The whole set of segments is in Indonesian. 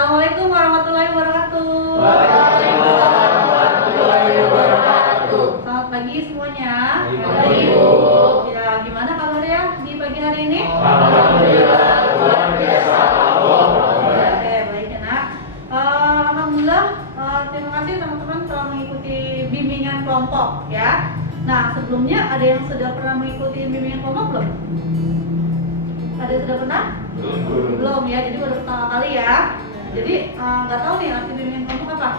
Assalamualaikum warahmatullahi wabarakatuh. Waalaikumsalam warahmatullahi wabarakatuh. Selamat pagi semuanya. Pagi, Bu. Ya, gimana kabarnya di pagi hari ini? Alhamdulillah, luar biasa. Oke, baik ya nak. Alhamdulillah, terima kasih teman-teman telah mengikuti bimbingan kelompok ya. Nah, sebelumnya ada yang sudah pernah mengikuti bimbingan kelompok belum? Ada yang sudah pernah? Belum ya, jadi baru pertama kali ya. Jadi nggak tahu nih arti bimbingan kelompok apa?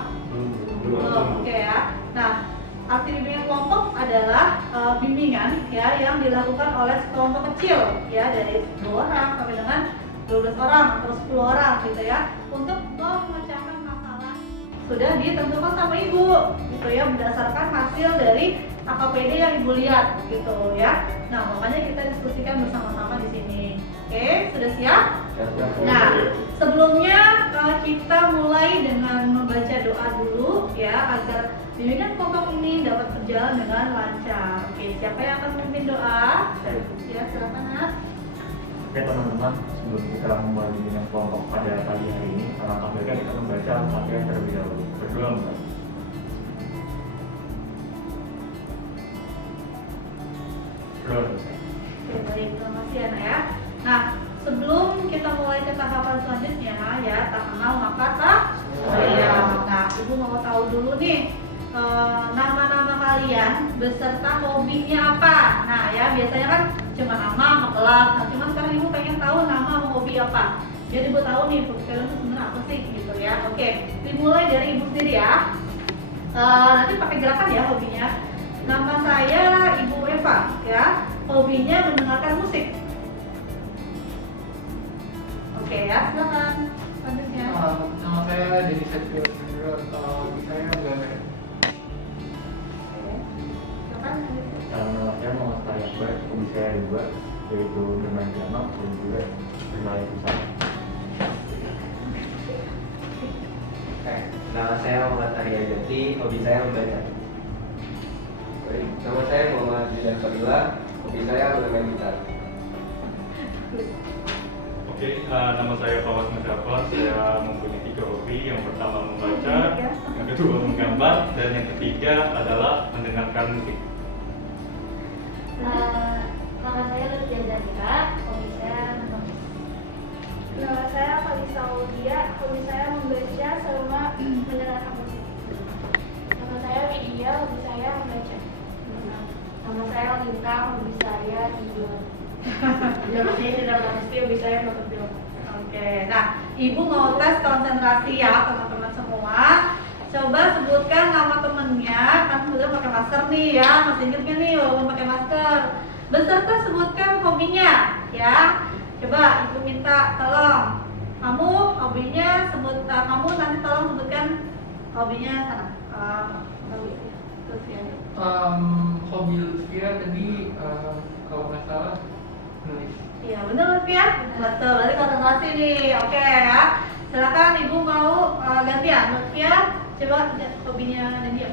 Belum. Oke ya. Nah, arti bimbingan kelompok adalah bimbingan ya yang dilakukan oleh kelompok kecil ya dari 10 orang sampai dengan 12 orang atau 10 orang gitu ya untuk memecahkan masalah sudah ditentukan sama ibu gitu ya berdasarkan hasil dari AKPD yang ibu lihat gitu ya. Nah, makanya kita diskusikan bersama-sama di sini. Oke, sudah siap? Nah, sebelumnya kita mulai dengan membaca doa dulu ya agar bimbingan kelompok ini dapat berjalan dengan lancar. Oke, siapa yang akan memimpin doa? Ya, silakan Nas. Oke teman-teman, sebelum kita memulai bimbingan kelompok pada pagi hari ini, alangkah baiknya kita membaca Al-Fatihah terlebih dahulu. Berdoa Mbak. Berdoa. Oke, baik, terima kasih Anak ya. Nah, sebelum kita mulai ke tahapan selanjutnya ya, tak kenal maka tak sayang. Nah, ibu mau tahu dulu nih nama-nama kalian beserta hobinya apa. Nah ya, biasanya kan cuma nama sama kelas. Nah, cuman sekarang ibu pengen tahu nama sama hobi apa. Jadi ibu tahu nih hobi kalian itu sebenarnya apa sih gitu ya. Oke, dimulai dari ibu sendiri ya. Nanti pakai gerakan ya hobinya. Nama saya Ibu Eva ya. Hobinya mendengarkan musik. Oke ya, silakan selanjutnya. Nama saya Denny Setio Junior, hobi saya menggambar. Silakan selanjutnya. Nama saya Muhammad Tari Akbar, hobi saya ada dua, yaitu bermain piano dan juga bermain futsal. Nama saya Muhammad Arya Jati, hobi saya membaca. Baik, nama saya Muhammad Jidan Fadila, hobi saya bermain gitar. Oke, nama saya Fawas Muzaffar. Saya mempunyai 3 hobi. Yang pertama membaca, yang kedua menggambar, dan yang ketiga adalah mendengarkan musik. Nama saya Lutfi Azalika, hobi saya menonton. Nama saya Kalisa Aulia, hobi saya membaca sama mendengarkan musik. Nama saya Widya, hobi saya membaca. Nama saya Lintang, hobi saya tidur. Nama saya tidak pasti, hobi saya nonton film. Oke, nah ibu mau tes konsentrasi ya teman-teman semua. Coba sebutkan nama temennya, kan sudah pakai masker nih ya, masih inget gak nih walaupun pakai masker. Beserta sebutkan hobinya ya. Coba ibu minta tolong, kamu hobinya kamu nanti tolong sebutkan hobinya sana. Terus ya. Hobi Lutfia tadi kalau nggak salah nulis. Iya benar Lutfi ya? Betul, berarti konsentrasi nih. Oke ya. Silakan ibu mau gantian Lutfi ya. Coba lihat hobinya Nadia.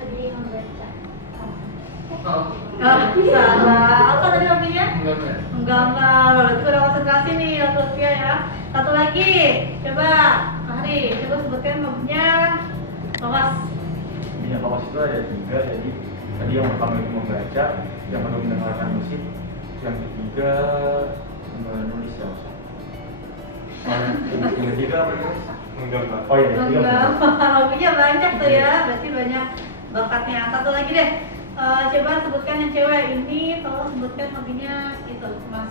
Hobi membaca. Salah. Apa tadi hobinya? Menggambar. Menggambar. Berarti udah konsentrasi nih Lutfi ya. Satu lagi. Coba Hari, coba sebutkan hobinya Thomas. Hobinya Fawas itu ada 3, jadi tadi yang pertama itu membaca, yang kedua mendengarkan musik, yang ketiga menulis ya. Yang ketiga apa itu? Menggambar. Oh iya, yang ketiga menulis. Menggambar. Hobinya banyak tuh ya. Berarti banyak bakatnya. Satu lagi deh. Coba sebutkan yang cewek ini. Tolong sebutkan hobinya itu, Mas.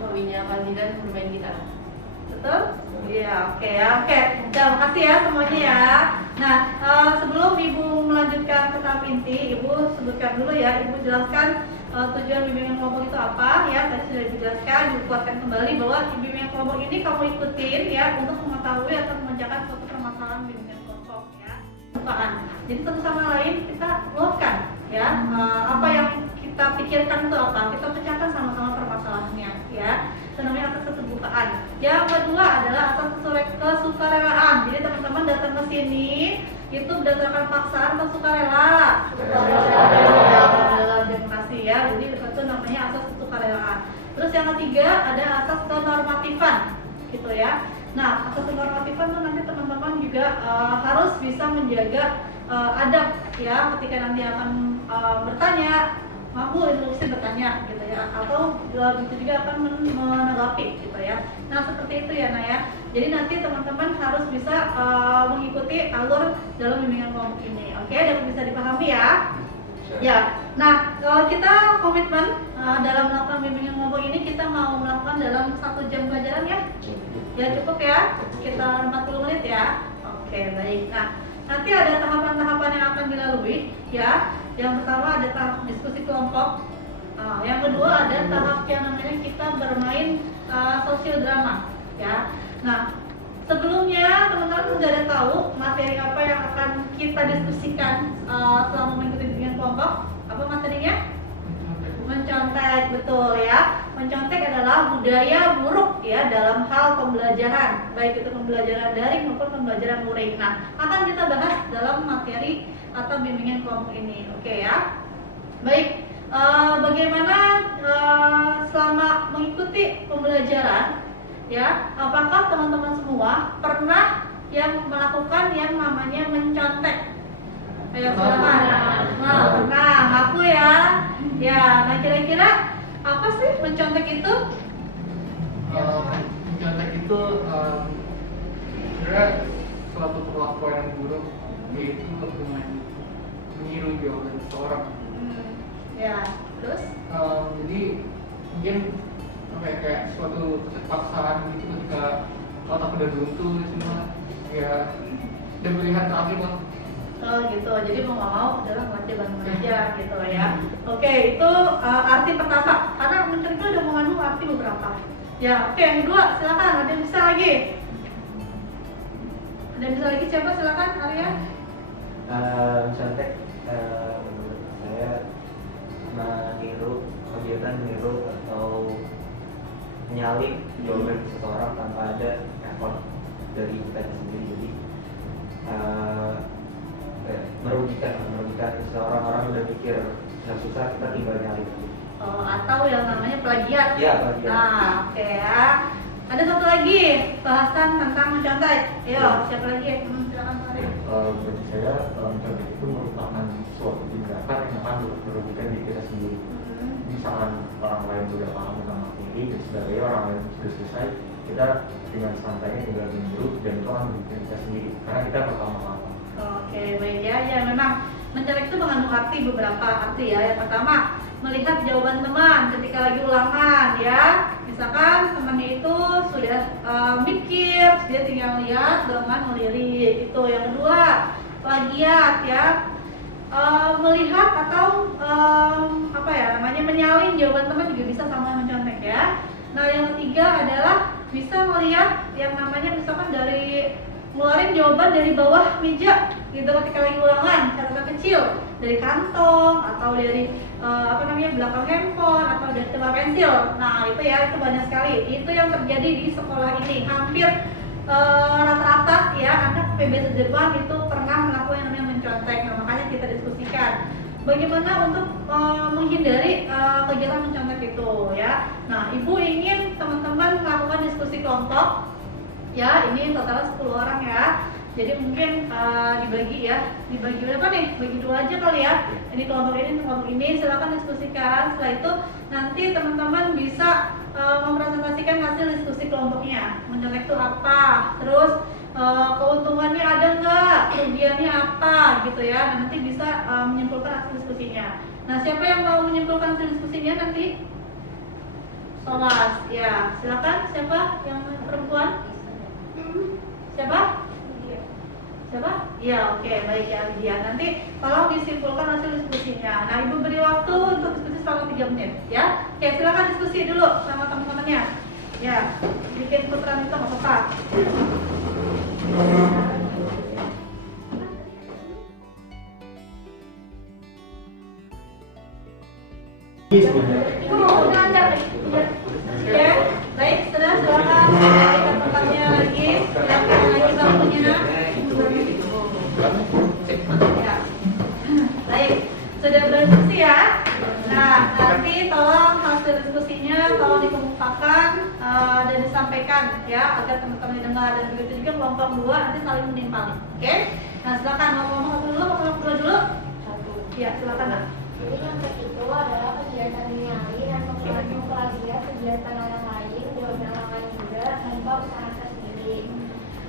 Hobinya Fadilan bermain gitar. Betul? Iya, oke ya, oke. Terima kasih ya semuanya ya. Nah, sebelum Ibu melanjutkan ke tahap inti, Ibu sebutkan dulu ya, Ibu jelaskan tujuan bimbingan kelompok itu apa ya. Tadi sudah dijelaskan, dikuatkan kembali bahwa bimbingan kelompok ini kamu ikutin ya untuk mengetahui atau memecahkan suatu permasalahan bimbingan kelompok ya. Bukaan. Jadi satu sama lain kita luapkan ya. Apa yang kita pikirkan itu apa? Kita pecahkan sama-sama permasalahannya ya. Itu namanya asas keterbukaan. Yang kedua adalah asas kesukarelaan. Jadi teman-teman datang ke sini itu berdasarkan paksaan atau sukarela. Dalam demokrasi ya. Jadi itu namanya asas kesukarelaan. Terus yang ketiga ada asas kenormatifan, gitu ya. Nah, asas kenormatifan tuh nanti teman-teman juga harus bisa menjaga adab ya ketika nanti akan bertanya, mampu instruksi bertanya gitu ya, atau begitu juga akan menanggapi gitu ya. Nah seperti itu ya Nah ya. Jadi nanti teman-teman harus bisa mengikuti alur dalam bimbingan kelompok ini. Oke, dapat bisa dipahami ya? Ya. Nah kita komitmen dalam melakukan bimbingan kelompok ini kita mau melakukan dalam 1 jam pelajaran ya? Ya cukup ya? Sekitar 40 menit ya? Oke baik. Nah nanti ada tahapan-tahapan yang akan dilalui ya. Yang pertama ada tahap diskusi kelompok. Yang kedua ada tahap yang namanya kita bermain sosial drama ya. Nah sebelumnya teman-teman sudah ada tahu materi apa yang akan kita diskusikan selama mengikuti bimbingan kelompok? Apa materinya? Mencontek, betul ya. Mencontek adalah budaya buruk ya dalam hal pembelajaran, baik itu pembelajaran daring maupun pembelajaran luring. Nah, akan kita bahas dalam materi atau bimbingan kelompok ini, oke ya. Baik, bagaimana selama mengikuti pembelajaran ya? Apakah teman-teman semua pernah yang melakukan yang namanya mencontek? Ayo silakan. Nah, pernah, ngaku ya. Ya, nah kira-kira apa sih mencontek itu? Mencontek itu sebenarnya suatu perlakuan yang buruk, yaitu dengan meniru jawaban seseorang. Ya, terus? Jadi mungkin kayak suatu keterpaksaan gitu ketika otak udah buntu semua ya udah melihat terakhir lah. Oh gitu, jadi mau nggak mau adalah ngerti bangun aja gitu ya. Oke, itu arti pertama. Karena mencontek itu udah mengandung arti beberapa. Ya, oke, yang kedua silakan. Ada yang bisa lagi? Ada yang bisa lagi? Siapa? Silakan, Arya. Mencontek menurut saya kegiatan meniru atau menyalip jawaban seseorang tanpa ada effort dari kita sendiri. Jadi merugikan seseorang, orang udah mikir susah kita tinggal nyalip. Atau yang namanya plagiat. Iya, plagiat. Nah, oke ya. Ada satu lagi bahasan tentang mencontek. Ayo, siapa lagi? Silakan Arya. Bagi saya mencontek itu merupakan suatu tindakan yang akan merugikan diri kita sendiri. Misalkan orang lain sudah paham tentang materi dan sebagainya, orang lain sudah selesai, kita dengan santainya tinggal meniru dan itu akan merugikan kita sendiri karena kita pertama-tama. Oke, baik ya. Ya memang mencontek itu mengandung arti beberapa arti ya. Yang pertama, melihat jawaban teman ketika lagi ulangan ya. Misalkan temannya itu sudah mikir, dia tinggal lihat dengan melirik itu. Yang kedua, plagiat ya. Melihat atau menyalin jawaban teman juga bisa sama mencontek ya. Nah, yang ketiga adalah bisa melihat yang namanya misalkan dari ngeluarin jawaban dari bawah meja gitu ketika lagi ulangan, catatan kecil dari kantong atau dari belakang handphone atau dari tempat pensil. Nah itu ya, itu banyak sekali. Itu yang terjadi di sekolah ini. Hampir rata-rata ya anak PB Sederban itu pernah melakukan yang namanya mencontek. Nah makanya kita diskusikan bagaimana untuk menghindari kegiatan mencontek itu ya. Nah ibu ingin teman-teman melakukan diskusi kelompok. Ya, ini total 10 orang ya. Jadi mungkin dibagi berapa nih? Bagi 2 aja kali ya. Ini kelompok ini, silakan diskusikan. Setelah itu nanti teman-teman bisa mempresentasikan hasil diskusi kelompoknya. Mencontek itu apa? Terus keuntungannya ada nggak? Kerugiannya apa? Gitu ya. Nah, nanti bisa menyimpulkan hasil diskusinya. Nah, siapa yang mau menyimpulkan hasil diskusinya nanti? Solas, ya. Silakan. Siapa yang perempuan? Siapa? Siapa? Iya, oke, baik ya Lydia. Nanti tolong disimpulkan hasil diskusinya. Nah, Ibu beri waktu untuk diskusi selama 3 menit ya. Oke, silakan diskusi dulu sama teman-temannya. Ya, bikin putaran itu nggak apa-apa. Oke, baik, sudah silakan berikan tempatnya lagi. Silakan lagi waktunya. Ya. Baik, sudah berdiskusi ya. Nah, nanti tolong hasil diskusinya tolong dikemukakan dan disampaikan ya agar teman-teman dengar, dan begitu juga kelompok 2 nanti saling menimpali. Oke? Nah, silakan mau ngomong satu dulu, mau kelompok 2 dulu? Satu. Ya, silakan Kak. Jadi yang itu adalah kegiatan nyari dan mempelajari kegiatan orang lain, jawaban orang lain juga tanpa usaha kita sendiri.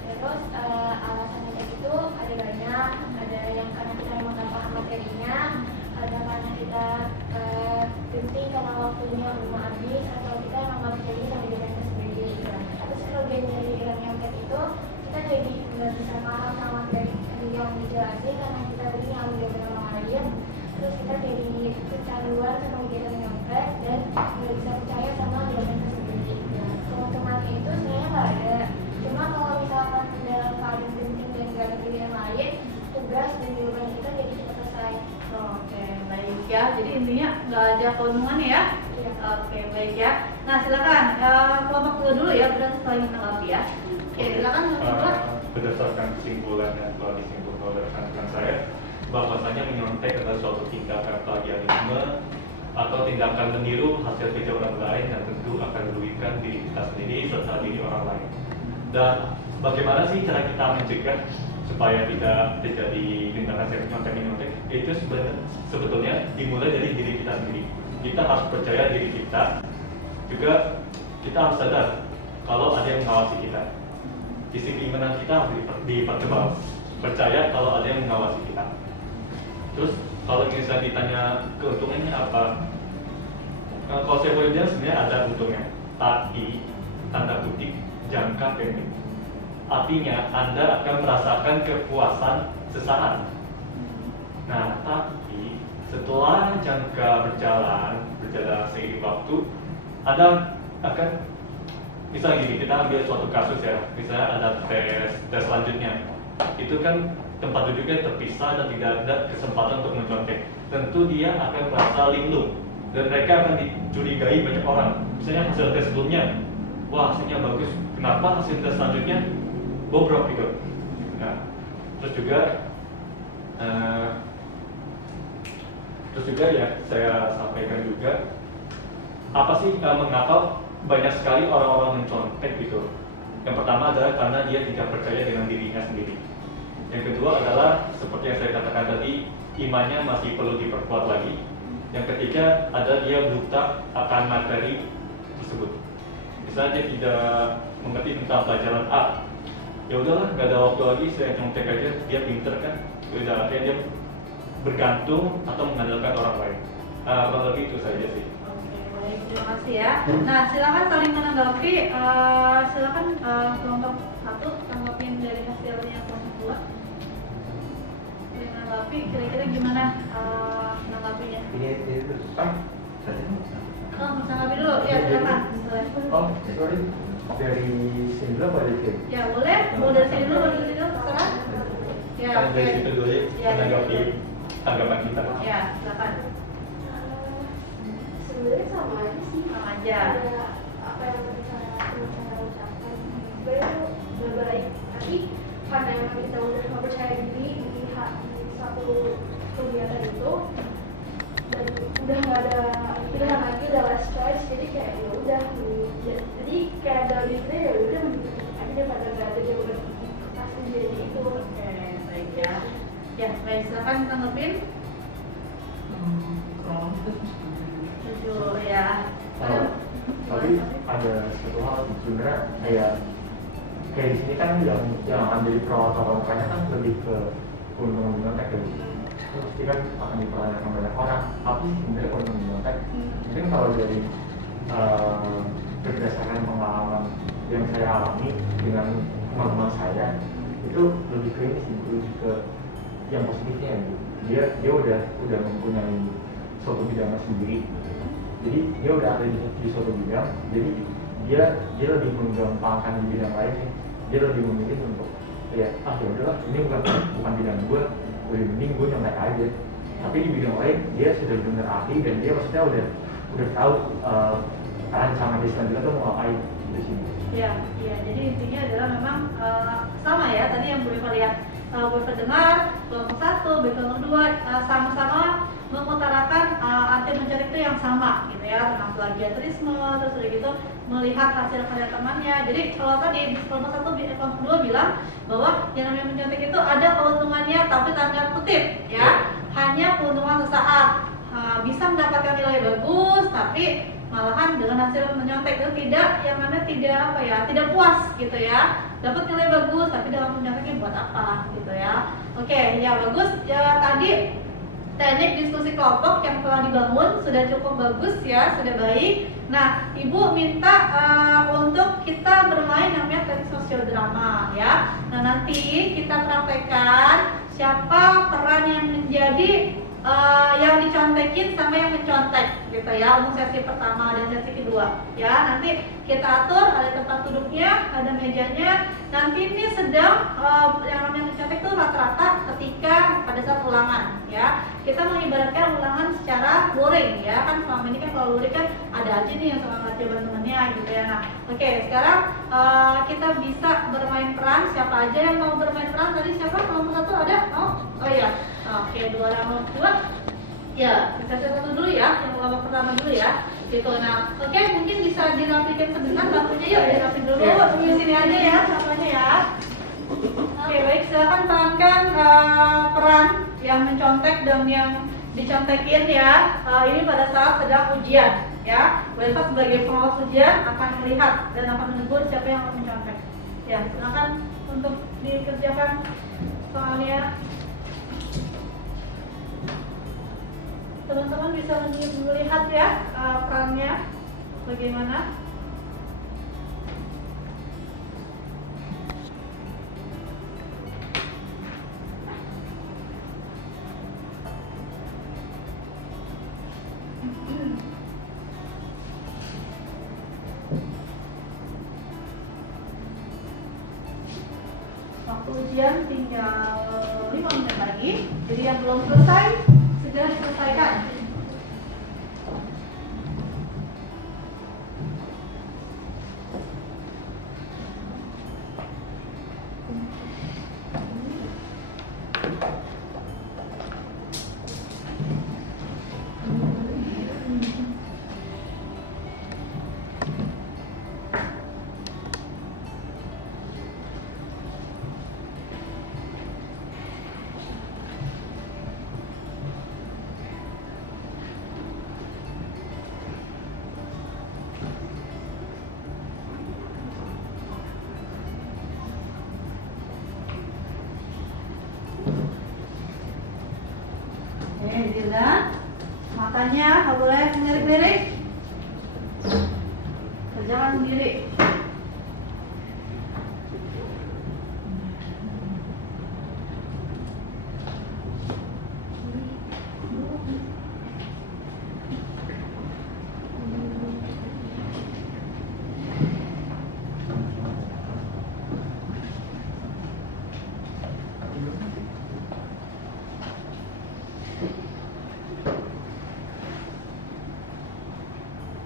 Terus alasannya itu ada banyak, ada yang karena kita memang nggak paham materinya, ada karena kita penting karena waktunya belum habis, atau kita memang nggak bisa jadi sama diri kita sendiri. Terus kerugian dari nyontek itu kita jadi nggak bisa paham sama materi yang dijelasin karena kita ini ambil jawaban orang lain. Terus kita jadi kecanduan sama kegiatan nyontek dan nggak bisa percaya sama jawaban kita sendiri. Keuntungannya itu sebenarnya nggak ada. Cuma kalau misalkan dalam keadaan penting dan nggak ada pilihan lain, tugas dan jawaban kita jadi cepat selesai. Oke, baik ya. Jadi intinya nggak ada keuntungannya ya? Iya. Oke, baik ya. Nah, silakan kelompok 2 dulu ya, berarti saling menanggapi ya. Oke, silakan kelompok 2. Berdasarkan kesimpulan yang telah disimpulkan oleh rekan-rekan saya, bahwasanya menyontek adalah suatu tindakan plagiarisme atau tindakan meniru hasil kerja orang lain yang tentu akan merugikan diri kita sendiri serta diri orang lain. Dan bagaimana sih cara kita mencegah supaya tidak terjadi tindakan menyontek? Itu sebetulnya dimulai dari diri kita sendiri. Kita harus percaya diri kita. Juga kita harus sadar kalau ada yang mengawasi kita. Disiplinan kita harus dipertebal. Percaya kalau ada yang mengawasi kita. Terus kalau misalnya ditanya keuntungannya apa? Kalau saya boleh bilang sebenarnya ada untungnya, tapi tanda kutip jangka pendek. Artinya Anda akan merasakan kepuasan sesaat. Nah, tapi setelah jangka berjalan seiring waktu, Anda akan misalnya gini, kita ambil suatu kasus ya, misalnya ada tes selanjutnya, itu kan tempat duduknya terpisah dan tidak ada kesempatan untuk mencontek. Tentu dia akan merasa linglung dan mereka akan dicurigai banyak orang. Misalnya hasil tes sebelumnya, wah hasilnya bagus, kenapa hasil tes selanjutnya bobrok gitu. Nah, terus juga ya saya sampaikan juga, apa sih mengapa banyak sekali orang-orang mencontek gitu. Yang pertama adalah karena dia tidak percaya dengan dirinya sendiri. Yang kedua adalah seperti yang saya katakan tadi, imannya masih perlu diperkuat lagi. Yang ketiga ada dia buta akan materi tersebut. Misalnya dia tidak mengerti tentang pelajaran A, ya udahlah nggak ada waktu lagi, saya nyontek aja, dia pinter kan, udah artinya dia bergantung atau mengandalkan orang lain. Kurang lebih itu saja sih. Oke, baik, terima kasih ya. Nah, silakan saling menanggapi. Silakan kelompok 1 tanggapin dari hasilnya kelompok 2. Menanggapi, kira-kira gimana menanggapinya? Ini terus Oh, menanggapi dulu, ya silakan. Oh, sorry. Dari sini dulu apa dari sini? Ya boleh, mau dari sini dulu, dari sini dulu, terserah. Ya, Kan oke. dari situ dulu ya, Ya, menanggapi tanggapan kita. Ya, silakan. Sebenarnya sama aja sih. Sama aja. Ada apa yang tadi saya ucapkan. Sebenarnya itu berbaik. Tapi karena emang kita udah nggak percaya diri di satu kegiatan itu, dan udah nggak ada pilihan lagi, udah last choice, jadi kayak ya udah, jadi kayak ada limitnya ya udah aja daripada nggak ada jawaban pasti jadi itu. Oke, baik ya. Ya, baik, silakan tanggapin. Kurang lebih Setuju ya. Tapi ada satu hal sebenarnya kayak di sini kan yang akan jadi pro kan lebih ke keuntungan nyontek ya. Pasti kan akan dipertanyakan banyak orang. Tapi sebenarnya keuntungan nyontek mungkin kalau dari berdasarkan pengalaman yang saya alami dengan teman-teman saya, itu lebih ke ini sih, lebih ke yang positifnya gitu. Dia udah mempunyai suatu bidang sendiri, jadi dia udah ada di suatu bidang, jadi dia lebih menggampangkan di bidang lain nih. Dia lebih memilih untuk ya udahlah, ini bukan bidang gue, lebih mending gue nyontek aja. Tapi di bidang lain dia sudah benar ahli dan dia maksudnya udah tahu rancangan dia selanjutnya tuh mau ngapain di sini. Ya, jadi intinya adalah memang sama ya, tadi yang boleh lihat boleh dengar kelompok 1, kelompok 2 sama-sama mengutarakan latihan mencontek itu yang sama gitu ya, tentang plagiarisme, terus udah gitu melihat hasil karya temannya. Jadi kalau tadi di kelompok 1, kelompok 2 bilang bahwa yang namanya mencontek itu ada keuntungannya, tapi tanda kutip ya, hanya keuntungan sesaat. Bisa mendapatkan nilai bagus, tapi malahan dengan hasil menyontek itu tidak puas gitu ya. Dapat nilai bagus, tapi dalam menyonteknya buat apa gitu ya. Oke, ya bagus ya, tadi teknik diskusi kelompok yang telah dibangun sudah cukup bagus ya, sudah baik. Nah, Ibu minta untuk kita bermain namanya teknik sosiodrama ya. Nah, nanti kita praktekkan siapa peran yang menjadi yang dicontekin sama yang mencontek gitu ya, untuk sesi pertama dan sesi kedua ya. Nanti kita atur, ada tempat duduknya, ada mejanya. Nanti ini sedang yang namanya mencontek itu rata-rata ketika pada saat ulangan ya. Kita mengibaratkan ulangan secara luring ya, kan selama ini kan kalau luring kan ada aja nih yang suka ngerjain teman-temannya gitu ya. Nah, oke, sekarang kita bisa bermain peran. Siapa aja yang mau bermain peran? Tadi siapa? Kelompok 1 ada? Oh iya. Oke, 2 ya, kita satu dulu ya, yang kelompok pertama dulu ya gitu. Nah, oke, mungkin bisa dirapikan sebentar bangkunya, yuk dirapin dulu di sini aja ya contohnya ya. Oke, baik, silakan tangankan peran yang mencontek dan yang dicontekin ya. Ini pada saat sedang ujian ya. Bapak sebagai pengawas ujian akan melihat dan akan menegur siapa yang akan mencontek ya. Silakan untuk dikerjakan soalnya. Teman-teman bisa melihat ya perannya bagaimana. Waktu ujian tinggal 5 menit lagi, jadi yang belum selesai segera diselesaikan. Zilda, matanya nggak boleh ngelirik-lirik, kerjakan sendiri.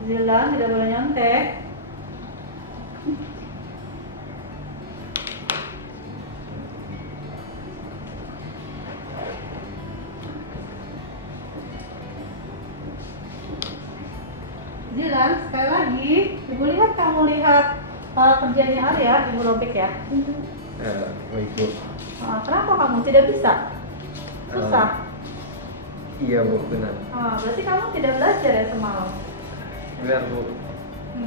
Zilda tidak boleh nyontek. Zilan, sekali lagi, Ibu lihat kamu lihat kerjanya Arya, Ibu robek ya. Baik Bu. Kenapa kamu tidak bisa? Susah. Iya Bu, benar. Berarti kamu tidak belajar ya semalam. Benar Bu.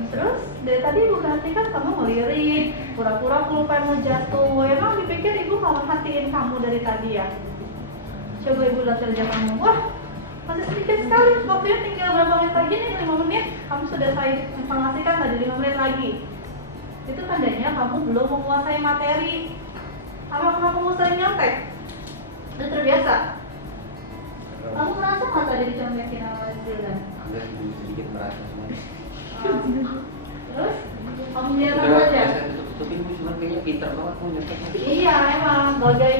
Terus dari tadi Ibu perhatikan kamu ngelirik, pura-pura kelupaan mau jatuh. Emang dipikir Ibu mau hatiin kamu dari tadi ya? Coba Ibu lihat kerja kamu. Wah, masih sedikit sekali. Waktunya tinggal berapa menit lagi nih? 5 menit. Kamu sudah saya informasikan tadi 5 menit lagi. Itu tandanya kamu belum menguasai materi. Apa kamu sering nyontek? Udah terbiasa? Kamu merasa nggak tadi dicontekin sama Zilda? Agak sedikit merasa semuanya. Terus? Kamu lihat aja? Saya tutupin Bu, cuma kayaknya pinter banget Bu nyonteknya. Iya, emang bagai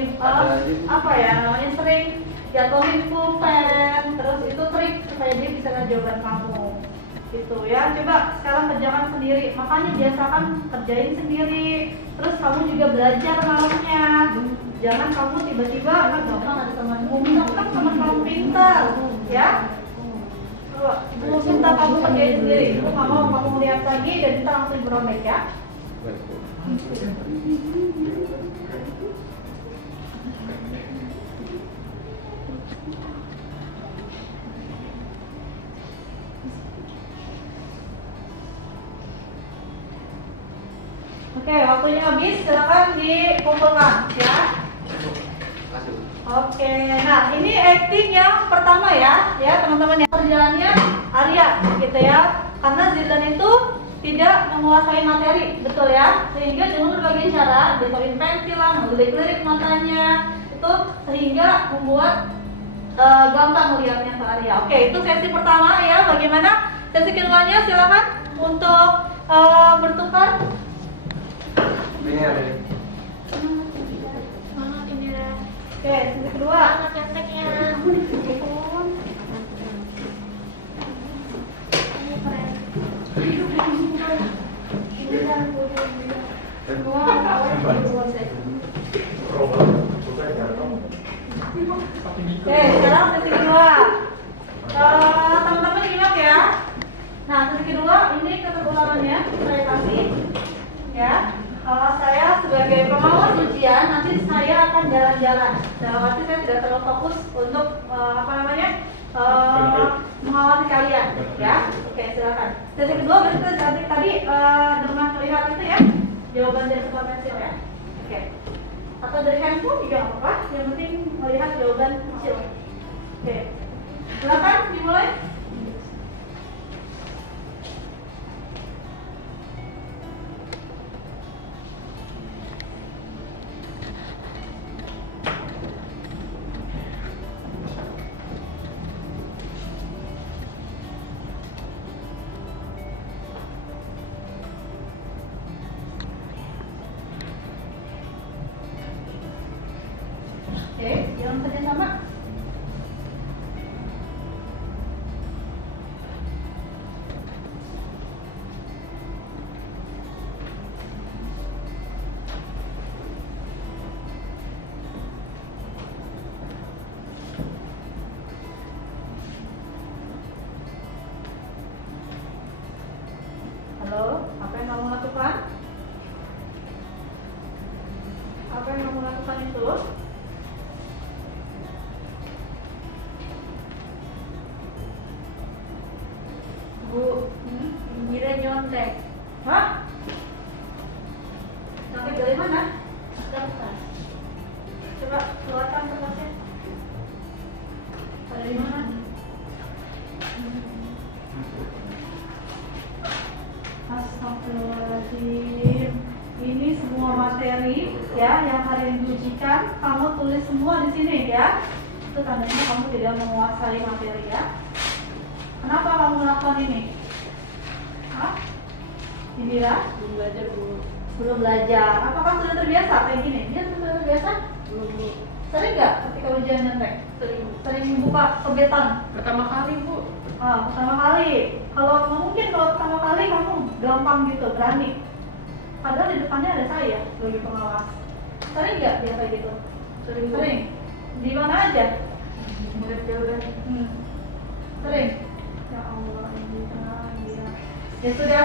apa ya namanya, sering jatuhin pulpen. Terus itu trik supaya dia bisa jawaban kamu gitu ya. Coba sekarang kerjakan sendiri, makanya biasakan kerjain sendiri. Terus kamu juga belajar malamnya. Jangan kamu tiba-tiba gampang ada temanmu, bilang kan teman kamu pintar ya. kamu kerjain sendiri. Aku nggak mau kamu lihat lagi dan kita langsung berobek ya. Oke, waktunya habis, silakan dikumpulkan ya. Masuk. Oke, nah ini acting yang pertama ya teman-teman ya. Perjalanannya Arya gitu ya, karena Zidane itu tidak menguasai materi, betul ya, sehingga dengan berbagai cara, ditorin pensil lah, ngelirik-lirik matanya, itu sehingga membuat gampang melihatnya ke Arya. Oke, itu sesi pertama ya. Bagaimana sesi keduanya? Silakan untuk bertukar. Ini ada. Semangat ini lah. Oke, sesi kedua. Semangat nyonteknya. Ini keren. Ini kan semua awal di luar saya. Oke, sekarang sesi kedua. Teman-teman ingat ya. Nah, sesi kedua ini ketegurannya saya kasih ya. Saya sebagai pengawas ujian nanti saya akan jalan-jalan. Dalam arti saya tidak terlalu fokus untuk mengawasi kalian ya. Oke, silakan. Sesi kedua berarti tadi dengan melihat itu ya, jawaban dari sebuah pensil ya. Oke. Atau dari handphone juga nggak apa-apa, yang penting melihat jawaban kecil. Oke, silakan dimulai. Oke, jangan kerja sama. Halo, apa yang kamu lakukan? Apa yang kamu lakukan itu? Bu, Mira nyontek. hah? Sampai dari mana? Daftar. Coba keluarkan kertasnya. Dari mana? Astagfirullahaladzim. Ini semua materi ya yang hari ini diujikan, kamu tulis semua di sini ya. Itu tandanya kamu tidak menguasai materi ya. Kenapa kamu melakukan ini? Hah? Indira? Belum belajar Bu. Belum belajar. Apakah sudah terbiasa kayak gini? Dia sudah terbiasa? Belum Bu. Sering nggak ketika ujian nyontek? Sering buka kebetan? Pertama kali Bu. Pertama kali. Kalau mungkin kalau pertama kali kamu gampang gitu, berani. Padahal di depannya ada saya sebagai pengawas. Sering nggak dia kayak gitu? Sering. Di mana aja? Murid jawaban. Sering. Ya Allah, Indira. Ya sudah,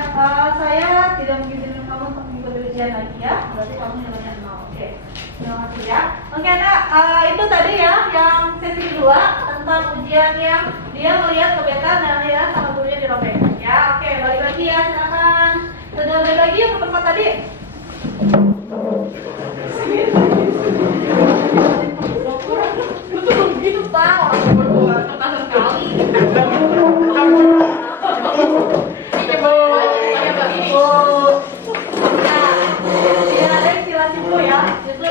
saya tidak mengizinkan kamu untuk mengikuti ujian lagi ya. Berarti kamu nilainya 0. Oke. Terima kasih ya. Oke, nah itu tadi ya yang sesi kedua tentang ujian yang dia melihat kebetan dan lihat sama gurunya dirobek. Ya, oke, balik lagi ya, silakan. Sudah balik lagi ya ke tempat tadi. Lu tuh begitu tahu orang berdua kertas sekali. Ini coba saya bagi. Nah, tidak ada istilah cipu ya. Justru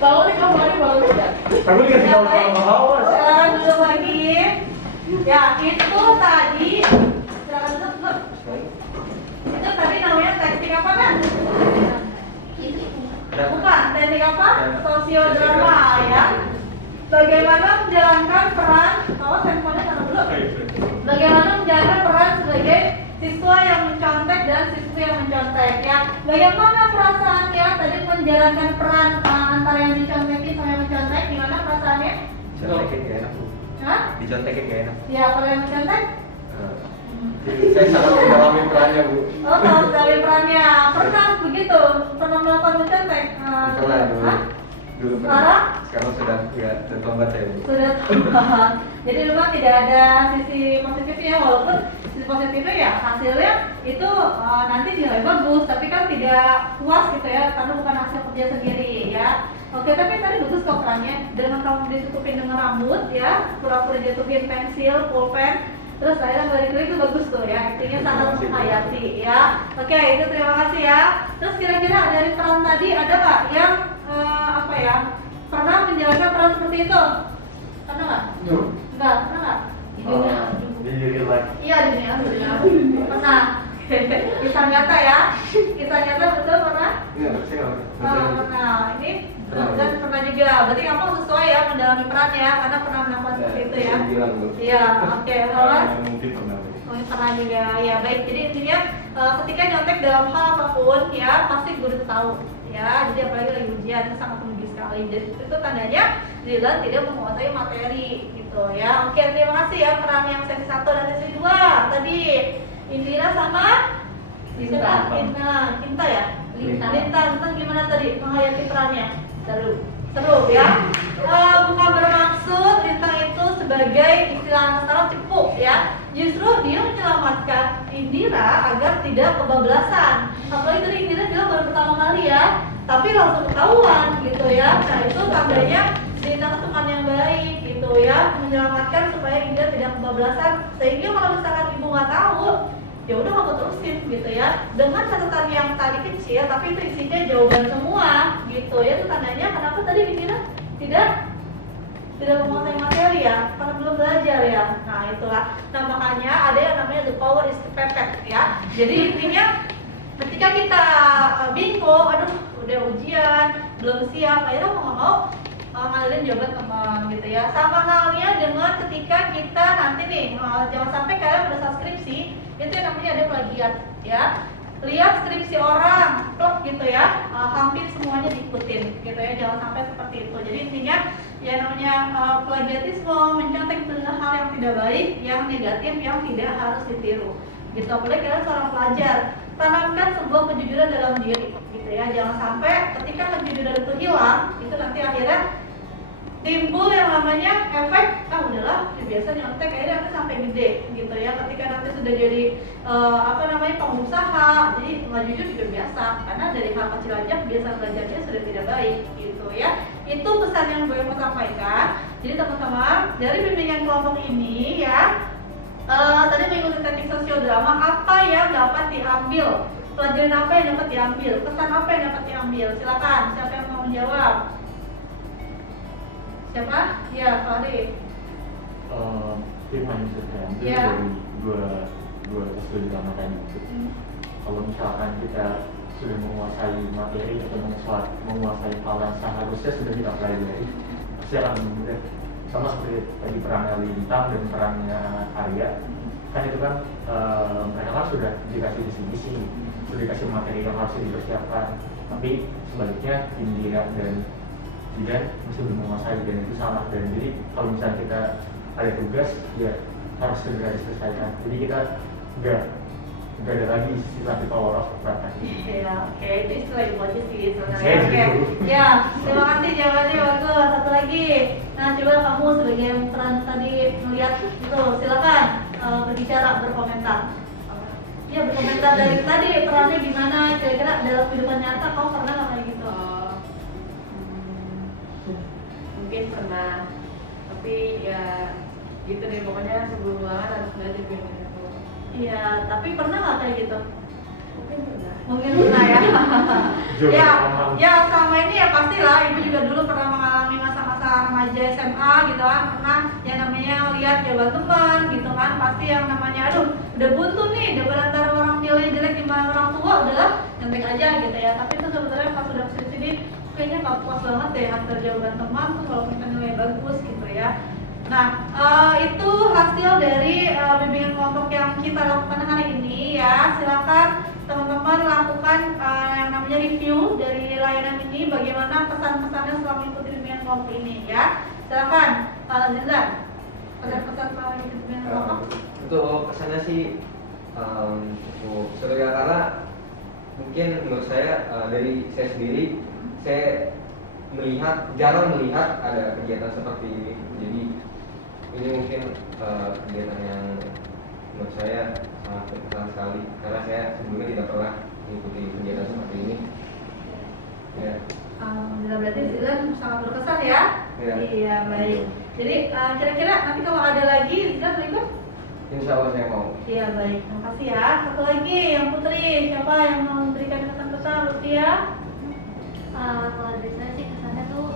bangun nih kamu lagi bangun tidak? Tapi dikasih tahu sama awas. Silakan duduk lagi. Ya, itu tadi. Silakan duduk. Itu tadi namanya teknik apa kan? Bukan, teknik apa? Sosiodrama ya. Bagaimana menjalankan peran, awas handphonenya taruh dulu. Bagaimana menjalankan peran sebagai siswa yang mencontek dan siswi yang mencontek ya. Bagaimana perasaannya tadi menjalankan peran antara yang dicontekin sama yang mencontek? Gimana perasaannya? dicontekin gak enak. Ya, kalau yang mencontek? Jadi saya sangat mendalami perannya Bu. Oh, tahu dari perannya. Pernah begitu? Pernah melakukan mencontek? Pernah dulu. Hah? Dulu Sekarang? Sekarang sudah enggak terlambat saya Bu. Sudah tua. Jadi memang tidak ada sisi positifnya, walaupun sisi positifnya ya hasilnya itu nanti nilai bagus, tapi kan tidak puas gitu ya, karena bukan hasil kerja sendiri ya. Oke, tapi tadi bagus kok perannya, dengan kamu ditutupin dengan rambut ya, pura-pura jatuhin pensil, pulpen, terus akhirnya balik-balik itu bagus tuh ya, intinya sangat menghayati ya. Oke, itu terima kasih ya. Terus kira-kira dari peran tadi ada nggak yang apa ya, pernah menjalankan peran seperti itu? Pernah nggak? Enggak, pernah nggak? Di real life. Iya, di dunia pernah. Kisah nyata ya? Kisah nyata betul pernah? Enggak, saya enggak. Oh, pernah. Ini dan pernah juga. Berarti kamu sesuai ya mendalami peran ya, karena pernah melakukan seperti itu ya. Saya bilang Bu. Iya, oke. Lalu Mungkin pernah. pernah juga. Ya baik. Jadi intinya ketika nyontek dalam hal apapun ya pasti guru itu tahu ya. Jadi apalagi lagi ujian itu sangat merugi sekali. Jadi itu tandanya Dilan tidak menguasai materi gitu ya. Oke, terima kasih ya peran yang sesi 1 dan sesi 2 tadi. Indira sama Linta. Cinta ya? Linta. Tentang gimana tadi menghayati perannya? Seru ya. Bukan bermaksud Linta itu sebagai istilah anak sekarang cepu ya. Justru dia menyelamatkan Indira agar tidak kebablasan. Apalagi tadi Indira bilang baru pertama kali ya, tapi langsung ketahuan gitu ya. Nah itu tandanya Linta teman yang baik gitu ya, menyelamatkan supaya Indira tidak kebablasan. Sehingga kalau misalkan ibu nggak tahu, ya udah kamu terusin gitu ya, dengan catatan yang tadi kecil tapi itu isinya jawaban semua gitu ya. Itu tandanya kenapa tadi Indira tidak menguasai materi ya, karena belum belajar ya. Nah itulah, nah makanya ada yang namanya the power is pepet ya. Jadi intinya ketika kita bingung, aduh udah ujian belum siap, akhirnya mau nggak mau ngalilin jawaban teman gitu ya. Sama halnya dengan ketika kita nanti nih, jangan sampai kalian pada saat skripsi itu yang namanya ada plagiat ya. Lihat skripsi orang, plok gitu ya, hampir semuanya diikutin gitu ya, jangan sampai seperti itu. Jadi intinya ya namanya plagiatisme, mencontek itu adalah hal yang tidak baik, yang negatif, yang tidak harus ditiru gitu. Apalagi kalian seorang pelajar, tanamkan sebuah kejujuran dalam diri gitu ya. Jangan sampai ketika kejujuran itu hilang, itu nanti akhirnya timbul yang namanya efek, udahlah biasa nyontek akhirnya nanti sampai gede gitu ya. Ketika nanti sudah jadi pengusaha, jadi nggak jujur juga biasa, karena dari hal kecil aja biasa belajarnya sudah tidak baik gitu ya. Itu pesan yang gue mau sampaikan. Jadi teman-teman, dari bimbingan kelompok ini ya, tadi mengikuti teknik sosiodrama, apa yang dapat diambil, pelajaran apa yang dapat diambil, pesan apa yang dapat diambil? Silakan, siapa yang mau menjawab? Siapa? Ya, Pak Ade. Firman yang saya ambil Iya. dari dua tes drama tadi itu. Kalau misalkan kita sudah menguasai materi atau menguasai hal yang seharusnya sudah kita pelajari, pasti akan mudah. Sama seperti tadi perannya Lintang dan perannya Arya, kan itu kan mereka kan sudah dikasih visi-misi, sudah dikasih materi yang harus dipersiapkan. Tapi sebaliknya Indira dan Jidan masih belum menguasai, dan itu salah. Dan jadi kalau misalnya kita ada tugas, ya harus segera diselesaikan. Jadi kita nggak ada lagi istilah the power of perkataan. Ya, oke, itu istilah ibu aja sih sebenarnya. Saya Oke, juga. ya, terima kasih jawabannya bagus. Satu lagi, nah coba kamu sebagai yang peran tadi melihat itu, silakan berbicara, berkomentar. Ya, berkomentar dari tadi perannya gimana? Kira-kira dalam kehidupan nyata kamu pernah nggak kayak gitu? Mungkin pernah, tapi ya gitu deh, pokoknya sebelum ulangan harus belajar biar gitu. Iya, tapi pernah nggak kayak gitu? Mungkin pernah. Mungkin pernah ya. Jauh Ya, pengalaman. ya sama ini ya pastilah. Ibu juga dulu pernah mengalami masa-masa remaja SMA gitu kan, pernah yang namanya lihat jawaban teman gitu kan, pasti yang namanya aduh udah buntu nih, daripada antara orang nilai jelek gimana orang tua, udahlah nyontek aja gitu ya. Tapi itu sebenarnya pas udah kesini sini kayaknya nggak puas banget deh antar jawaban teman tuh kalau kita nilai bagus gitu ya. Nah, itu hasil dari bimbingan kelompok yang kita lakukan hari ini ya. Silakan teman-teman lakukan yang namanya review dari layanan ini, bagaimana pesan-pesannya selama mengikuti bimbingan kelompok ini ya. Silakan, Pak Zinda. pesan-pesan paling bimbingan kelompok? Untuk kesannya sih cukup seru ya, karena mungkin menurut saya dari saya sendiri, saya jarang melihat ada kegiatan seperti ini. Jadi ini mungkin kegiatan yang menurut saya sangat berkesan sekali, karena saya sebelumnya tidak pernah mengikuti kegiatan seperti ini. Ya. Alhamdulillah, berarti Zilan sangat berkesan ya? Iya. Iya, baik. Jadi kira-kira nanti kalau ada lagi Zilan mau ikut? Insya Allah saya mau. Iya, baik. Terima kasih ya. Satu lagi yang Putri, siapa yang mau memberikan pesan-pesan Lucia? Kalau dari saya sih kesannya tuh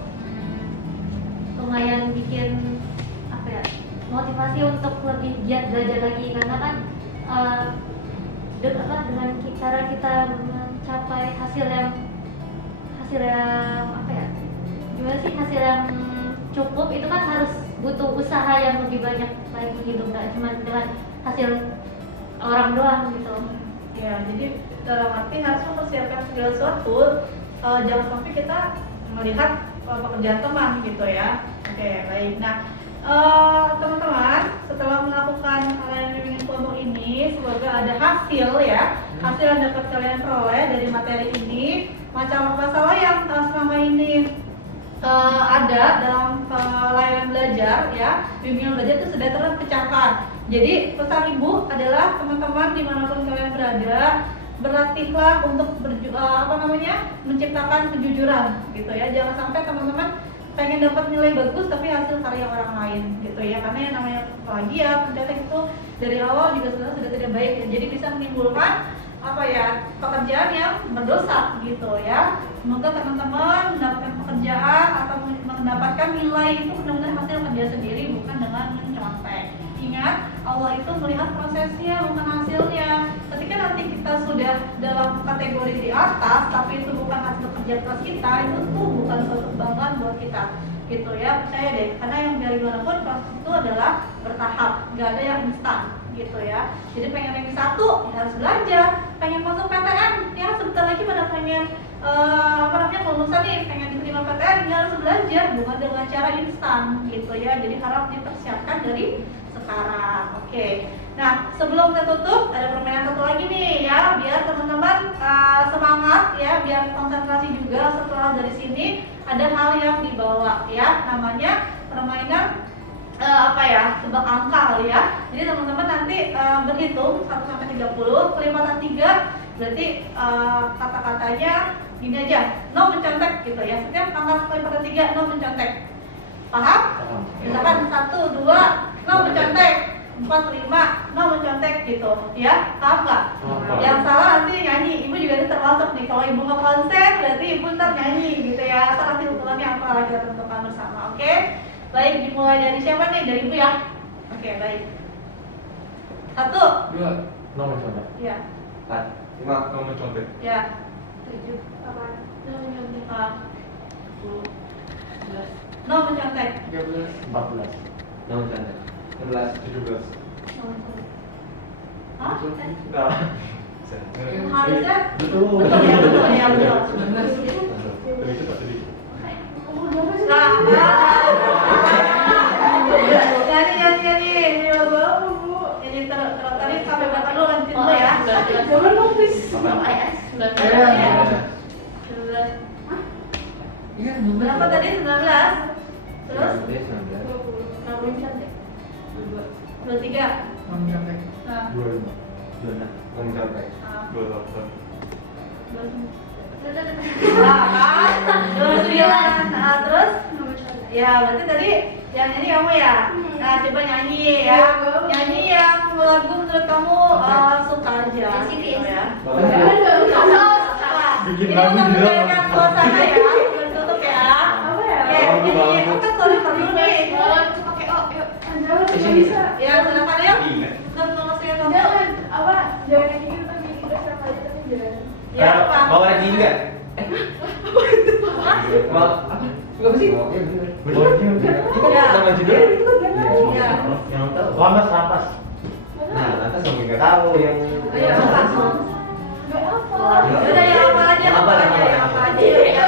lumayan bikin apa ya, motivasi untuk lebih giat belajar lagi, karena kan dengan cara kita mencapai hasil yang apa ya, gimana sih, hasil yang cukup itu kan harus butuh usaha yang lebih banyak lagi gitu, nggak cuma dengan hasil orang doang gitu. Ya, jadi dalam arti harus mempersiapkan segala sesuatu. Jangan sampai kita melihat pekerjaan teman gitu ya. Oke, baik. Nah, teman-teman, setelah melakukan layanan bimbingan kelompok ini, semoga ada hasil ya, hasil yang dapat kalian peroleh dari materi ini. Macam masalah yang selama ini ada dalam layanan belajar ya, bimbingan belajar itu sudah terpecahkan. Jadi pesan ibu adalah teman-teman dimanapun kalian berada, berlatihlah untuk menciptakan kejujuran gitu ya. Jangan sampai teman-teman pengen dapat nilai bagus tapi hasil karya orang lain gitu ya, karena yang namanya plagiat, mencetak itu dari awal juga sebenarnya sudah tidak baik ya. Jadi bisa menimbulkan pekerjaan yang berdosa gitu ya. Semoga teman-teman mendapatkan pekerjaan atau mendapatkan nilai itu benar-benar hasil kerja sendiri, bukan dengan mencontek. Ingat, Allah itu melihat prosesnya bukan hasilnya. Ketika nanti kita sudah dalam kategori di atas tapi itu bukan hasil kerja keras kita, itu tuh bukan suatu kebanggaan buat kita gitu ya. Percaya deh, karena yang dari manapun proses itu adalah bertahap, nggak ada yang instan gitu ya. Jadi pengen ranking 1 ya harus belajar, pengen masuk PTN ya sebentar lagi pada pengen kelulusan nih, pengen diterima PTN ya harus belajar, bukan dengan cara instan gitu ya. Jadi harap dipersiapkan dari sekarang. Oke. Nah, sebelum kita tutup ada permainan satu lagi nih ya, biar teman-teman semangat ya, biar konsentrasi juga. Setelah dari sini ada hal yang dibawa ya, namanya permainan tebak angka kali ya. Jadi teman-teman nanti berhitung 1 sampai 30, kelipatan 3 berarti kata-katanya gini aja, no mencontek gitu ya. Setiap angka kelipatan 3 no mencontek. Paham? Misalkan 1, 2 no mencontek, 4, 5 no mencontek gitu ya. Paham nggak? Yang salah nanti nyanyi. Ibu juga ini termasuk nih. Kalau ibu nggak konsen berarti ibu ntar nyanyi gitu ya. Ntar nanti hukumannya apa kita tentukan bersama. Oke? Baik, dimulai dari siapa nih? Dari ibu ya. Oke, baik. 1, 2, Nomor contoh. ya, 4, 5, No mencontek. ya, 7, 8, 9, 10, 11. No mencontek. 13, 14. no mencontek. 11, 17. Hah? Nah, Harusnya betul. betul ya, betul ya, betul. 19. Tadi itu tak tadi. Nyanyi. Ini tadi sampai berapa dulu lanjutin dulu ya. Jangan dong, please. Iya, Berapa tadi? 19. Terus? 19. 23. No mencontek. Nah, 25. 26. No mencontek. 28. 29. Nah, terus? Ya, berarti tadi yang nyanyi kamu ya. Nah, coba nyanyi ya. Nyanyi yang lagu menurut kamu suka aja. Sini, gitu ya. Bikin Ini lagu untuk juga. menjaga suasana ya. Belum tutup ya. Apa ya? Oke, nyanyi. Aku kan soalnya perlu nih. Pakai O, yuk. Jangan bisa. Ya, silakan ya. Ingat. Udah mau saya kamu. Jangan, jangan kayak gitu, tapi kita siapa aja, tapi jangan. Ya, apa? Bawa lagi enggak? Mau apa? Enggak sih? Oke, bener. Itu Ya. nama judul. Ya. Yang lantas lantas. Nah, lantas kamu enggak tahu yang Ayo, apa? Gak apa. Udah ya, apa aja, apa aja, ya, apa aja. Ya,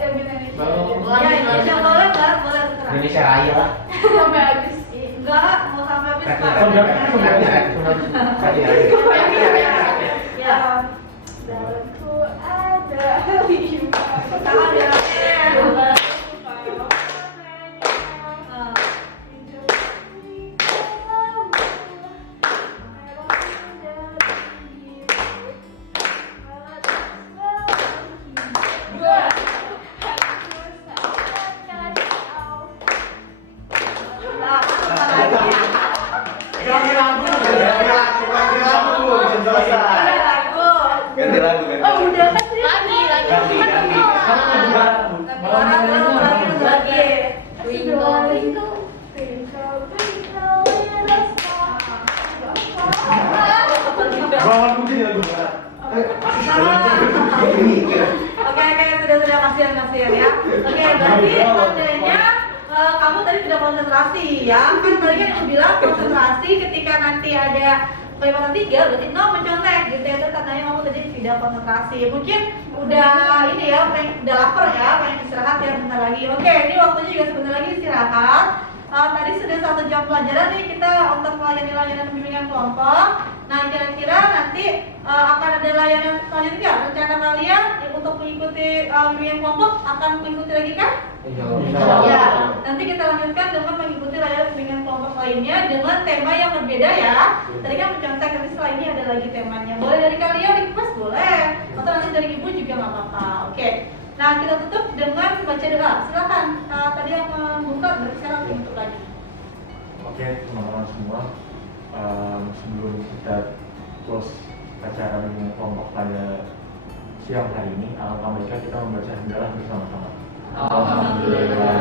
Yang gini nih. Bang. ya, Indonesia boleh, boleh terserah. Indonesia Raya lah. Sampai habis. Enggak, mau sampai habis Pak. Ya. Dalamku ada lima. Tangan di atasnya. Nah, apa lagi? Ganti lagu, ganti lagu, Ada lagu. Ganti lagu, ganti Oh lagu. udah kan sih? Lagi Ganti. Tapi orang belum lagi. Twinkle twinkle. Twinkle twinkle little star. Bawa mungkin lagu berat. Oke, sudah kasihan ya. Oke, berarti tandanya kamu tadi tidak konsentrasi ya. Kan tadi kan aku bilang konsentrasi ketika nanti ada kelipatan 3 berarti no mencontek gitu ya. Itu tandanya kamu tadi tidak konsentrasi. Mungkin udah ini ya, udah lapar ya, pengen istirahat ya bentar lagi. Oke, ini waktunya juga sebentar lagi istirahat. Tadi sudah 1 jam pelajaran nih kita untuk melayani layanan bimbingan kelompok. Nah, kira-kira nanti akan ada layanan selanjutnya. Rencana kalian untuk mengikuti bimbingan kelompok akan mengikuti lagi kan? Insya Allah. Ya, nanti kita lanjutkan dengan mengikuti layanan bimbingan kelompok lainnya dengan tema yang berbeda ya. Tadi kan mencontek, tapi setelah ini ada lagi temanya. Boleh dari kalian request boleh, atau nanti dari ibu juga nggak apa-apa. Oke. Nah, kita tutup dengan baca doa. Silakan. Tadi yang membuka, berarti sekarang tutup lagi. Oke, teman-teman semua, sebelum kita close acara minggu kelompok pada siang hari ini, alangkah baiknya kita membaca hamdalah bersama-sama. Alhamdulillah.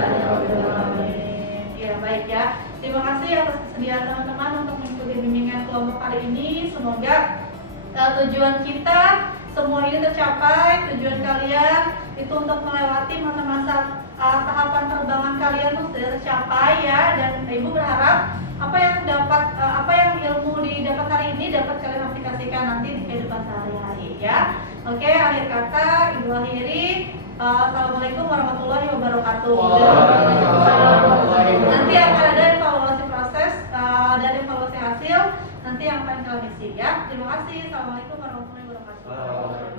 Ya, baik ya. Terima kasih atas kesediaan teman-teman untuk mengikuti bimbingan kelompok kali ini. Semoga tujuan kita semua ini tercapai. Tujuan kalian itu untuk melewati masa-masa tahapan terbangan kalian itu sudah tercapai ya. Dan ibu berharap apa yang ilmu didapat hari ini dapat kalian aplikasikan nanti di kehidupan sehari-hari ya. Oke, akhir kata ibu akhiri. Assalamualaikum warahmatullahi wabarakatuh. Nanti akan ada evaluasi proses dan evaluasi hasil nanti yang akan kalian isi ya. Terima kasih. Assalamualaikum warahmatullahi wabarakatuh.